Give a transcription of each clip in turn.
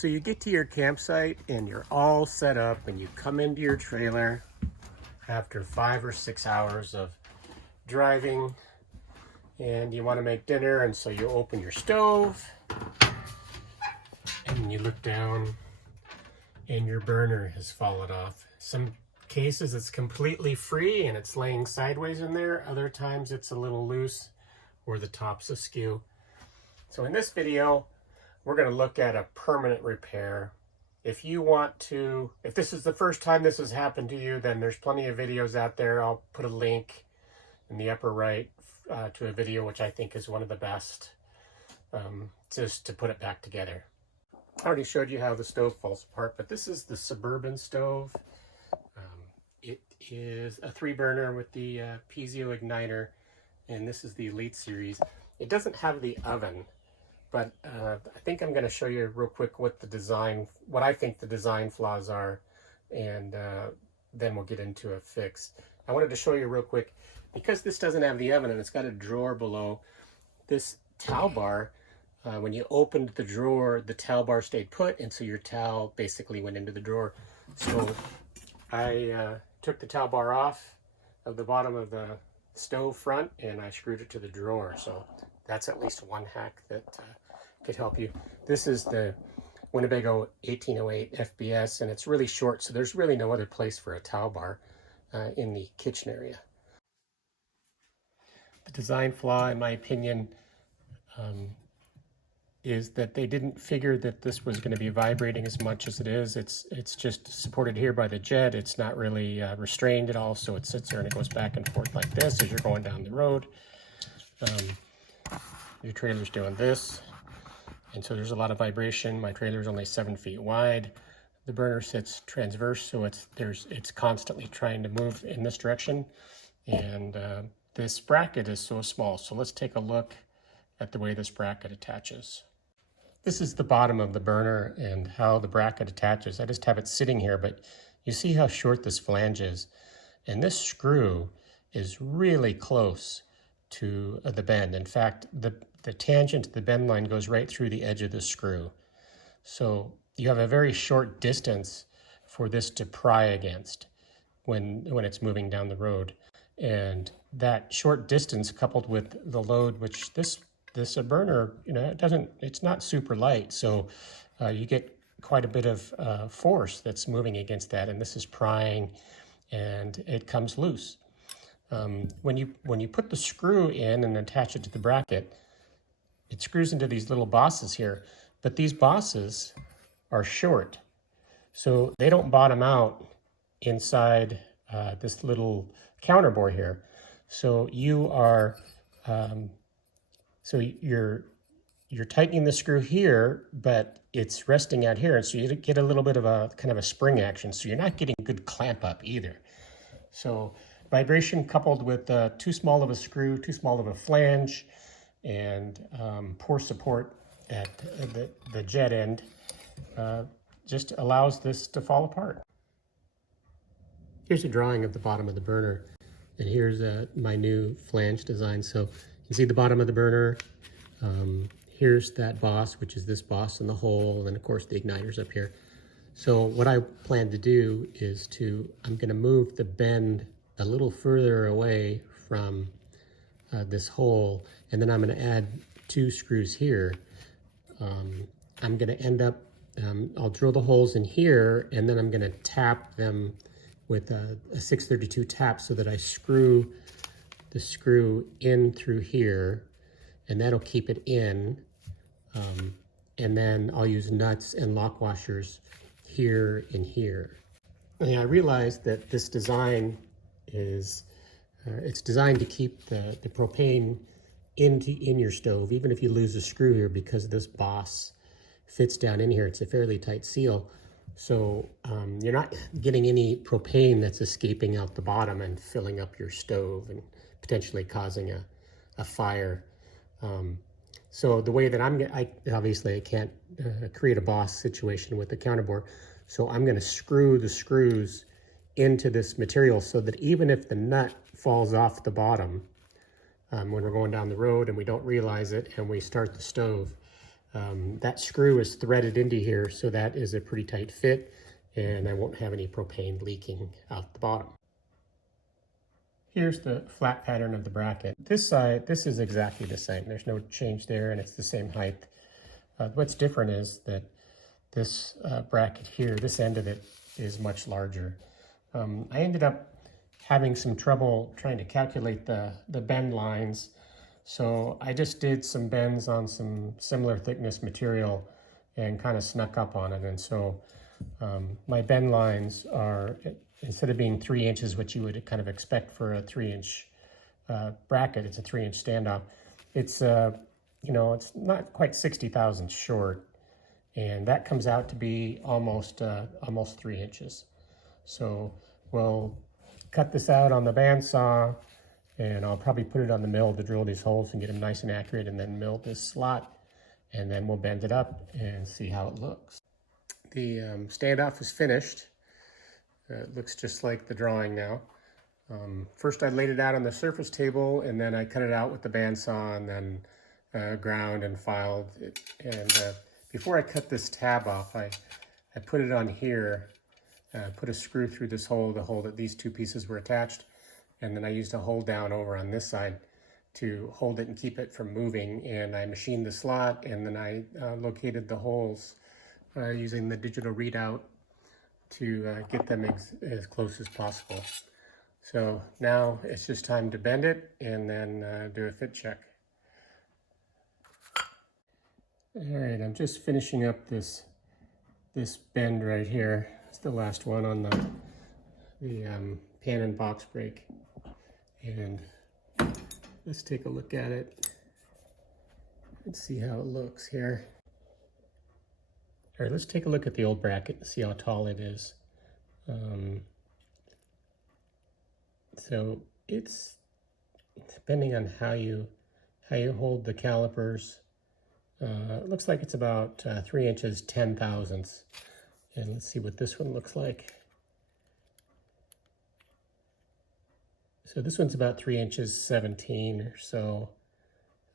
So you get to your campsite and you're all set up and you come into your trailer after 5 or 6 hours of driving and you want to make dinner, and so you open your stove and you look down and your burner has fallen off. Some cases it's completely free and it's laying sideways in there. Other times it's a little loose or the top's askew. So in this video, we're going to look at a permanent repair. If this is the first time this has happened to you, then there's plenty of videos out there. I'll put a link in the upper right to a video which I think is one of the best, just to put it back together. I already showed you how the stove falls apart, but this is the Suburban stove. It is a 3-burner with the piezo igniter, and this is the Elite series. It doesn't have the oven, but I think I'm going to show you real quick what I think the design flaws are, and then we'll get into a fix. I wanted to show you real quick, because this doesn't have the oven and it's got a drawer below, this towel bar, when you opened the drawer, the towel bar stayed put, and so your towel basically went into the drawer. So I took the towel bar off of the bottom of the stove front and I screwed it to the drawer. So that's at least one hack that could help you. This is the Winnebago 1808 FBS, and it's really short, so there's really no other place for a towel bar in the kitchen area. The design flaw, in my opinion, is that they didn't figure that this was going to be vibrating as much as it is. It's just supported here by the jet. It's not really restrained at all, so it sits there and it goes back and forth like this as you're going down the road. Your trailer's doing this, and so there's a lot of vibration. My trailer is only 7 feet wide. The burner sits transverse, so it's constantly trying to move in this direction, and this bracket is so small. So let's take a look at the way this bracket attaches. This is the bottom of the burner and how the bracket attaches. I just have it sitting here, but you see how short this flange is, and this screw is really close to the bend. In fact, the tangent to the bend line goes right through the edge of the screw. So you have a very short distance for this to pry against when it's moving down the road. And that short distance, coupled with the load, which this burner, it's not super light, so you get quite a bit of force that's moving against that, and this is prying and it comes loose. When you put the screw in and attach it to the bracket, it screws into these little bosses here, but these bosses are short, so they don't bottom out inside this little counterbore here. So you're tightening the screw here, but it's resting out here, and so you get a little bit of a kind of a spring action, so you're not getting good clamp up either. So vibration coupled with too small of a screw, too small of a flange, and poor support at the jet end just allows this to fall apart. Here's a drawing of the bottom of the burner, and here's my new flange design. So you can see the bottom of the burner. Here's that boss, which is this boss in the hole, and of course the igniter's up here. So what I plan to do is I'm going to move the bend a little further away from this hole, and then I'm going to add 2 screws here. I'm going to end up, I'll drill the holes in here, and then I'm going to tap them with a 632 tap so that I screw the screw in through here, and that'll keep it in. And then I'll use nuts and lock washers here and here. And I realized that this design is, it's designed to keep the propane in your stove, even if you lose a screw here, because this boss fits down in here. It's a fairly tight seal. So you're not getting any propane that's escaping out the bottom and filling up your stove and potentially causing a fire. So the way that obviously I can't create a boss situation with the counterbore. So I'm going to screw the screws into this material so that even if the nut falls off the bottom when we're going down the road and we don't realize it and we start the stove, That screw is threaded into here, so that is a pretty tight fit, and I won't have any propane leaking out the bottom. Here's the flat pattern of the bracket. This side, this is exactly the same. There's no change there, and it's the same height. What's different is that this bracket here, this end of it is much larger. I ended up having some trouble trying to calculate the bend lines. So I just did some bends on some similar thickness material and kind of snuck up on it. And so my bend lines are, instead of being 3 inches, which you would kind of expect for a 3-inch bracket, it's a 3-inch standoff. It's, you know, it's not quite 60 thousandths short. And that comes out to be almost 3 inches. So we'll cut this out on the bandsaw, and I'll probably put it on the mill to drill these holes and get them nice and accurate, and then mill this slot, and then we'll bend it up and see how it looks. The standoff is finished. It looks just like the drawing now. First I laid it out on the surface table, and then I cut it out with the bandsaw, and then ground and filed it. And before I cut this tab off, I put it on here, put a screw through this hole, the hole that these two pieces were attached, and then I used a hold down over on this side to hold it and keep it from moving. And I machined the slot, and then I located the holes using the digital readout to get them as close as possible. So now it's just time to bend it and then do a fit check. All right, I'm just finishing up this bend right here. It's the last one on the pan and box brake. And let's take a look at it and see how it looks here. All right, let's take a look at the old bracket and see how tall it is. So it's depending on how you hold the calipers. It looks like it's about 3 inches 10 thousandths. And let's see what this one looks like. So this one's about 3 inches 17 or so.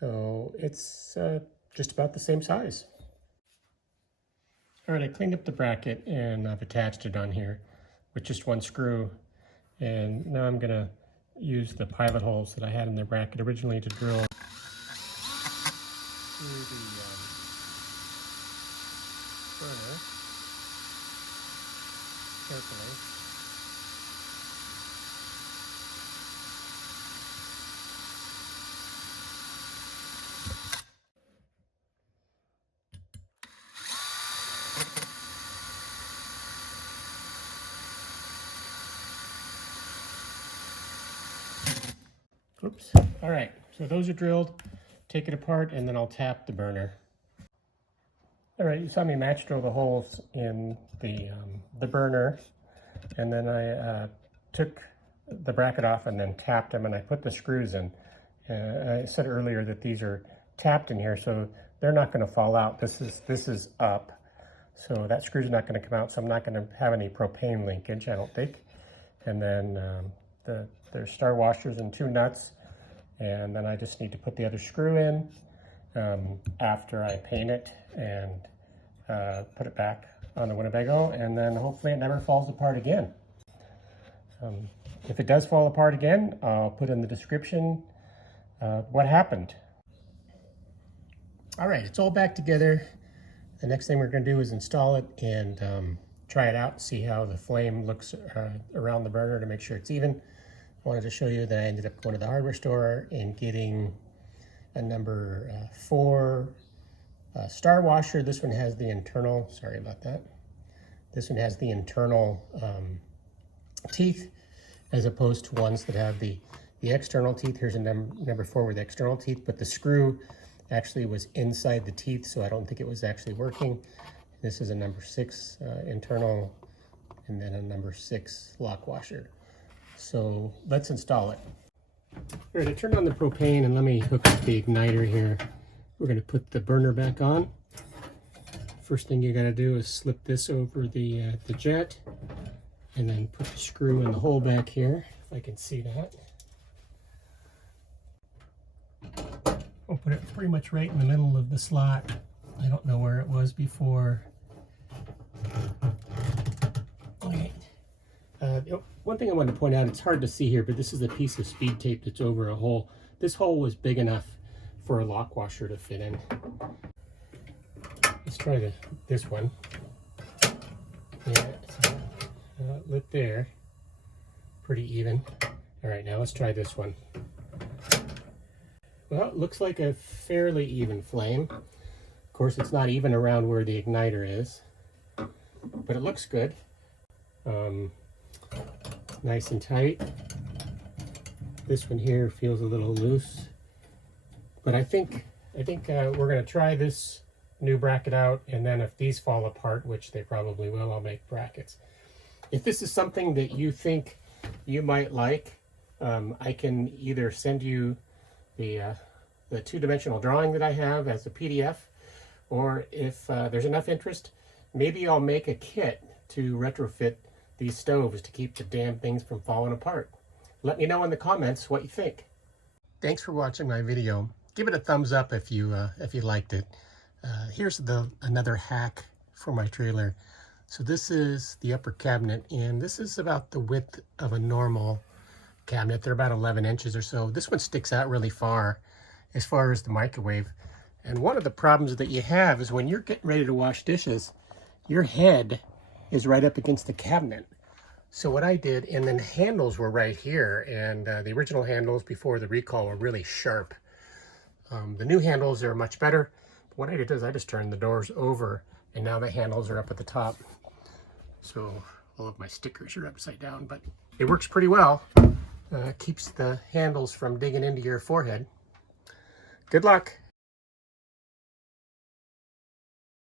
So it's just about the same size. All right, I cleaned up the bracket and I've attached it on here with just one screw. And now I'm gonna use the pilot holes that I had in the bracket originally to drill through the burner carefully. Oops. All right, so those are drilled. Take it apart, and then I'll tap the burner. All right, you saw me match drill the holes in the burner, and then I took the bracket off and then tapped them, and I put the screws in. I said earlier that these are tapped in here, so they're not going to fall out. This is up, so that screw's not going to come out, so I'm not going to have any propane linkage, I don't think. And then there's star washers and 2 nuts, and then I just need to put the other screw in after I paint it and put it back on the Winnebago, and then hopefully it never falls apart again. If it does fall apart again, I'll put in the description what happened. All right, it's all back together. The next thing we're going to do is install it and try it out, see how the flame looks around the burner to make sure it's even. I wanted to show you that I ended up going to the hardware store and getting a number 4 star washer. This one has the internal, sorry about that. This one has the internal teeth as opposed to ones that have the external teeth. Here's a number 4 with external teeth, but the screw actually was inside the teeth, so I don't think it was actually working. This is a number 6 internal, and then a number 6 lock washer. So let's install it. All right, I turned on the propane and let me hook up the igniter here. We're going to put the burner back on. First thing you got to do is slip this over the jet, and then put the screw in the hole back here, if I can see that. I'll put it pretty much right in the middle of the slot, I don't know where it was before. Okay. One thing I wanted to point out, it's hard to see here, but this is a piece of speed tape that's over a hole. This hole was big enough for a lock washer to fit in. Let's try this one. Yeah, so, lit there. Pretty even. All right, now let's try this one. Well, it looks like a fairly even flame. Of course, it's not even around where the igniter is, but it looks good. Nice and tight. This one here feels a little loose, but I think we're going to try this new bracket out, and then if these fall apart, which they probably will, I'll make brackets. If this is something that you think you might like, I can either send you the two-dimensional drawing that I have as a PDF, or if there's enough interest, maybe I'll make a kit to retrofit these stoves to keep the damn things from falling apart. Let me know in the comments what you think. Thanks for watching my video. Give it a thumbs up if you liked it. Here's another hack for my trailer. So this is the upper cabinet, and this is about the width of a normal cabinet. They're about 11 inches or so. This one sticks out really far as the microwave. And one of the problems that you have is when you're getting ready to wash dishes, your head is right up against the cabinet. So what I did, and then handles were right here, and the original handles before the recall were really sharp. The new handles are much better. But what I did is I just turned the doors over, and now the handles are up at the top. So all of my stickers are upside down, but it works pretty well. Keeps the handles from digging into your forehead. Good luck.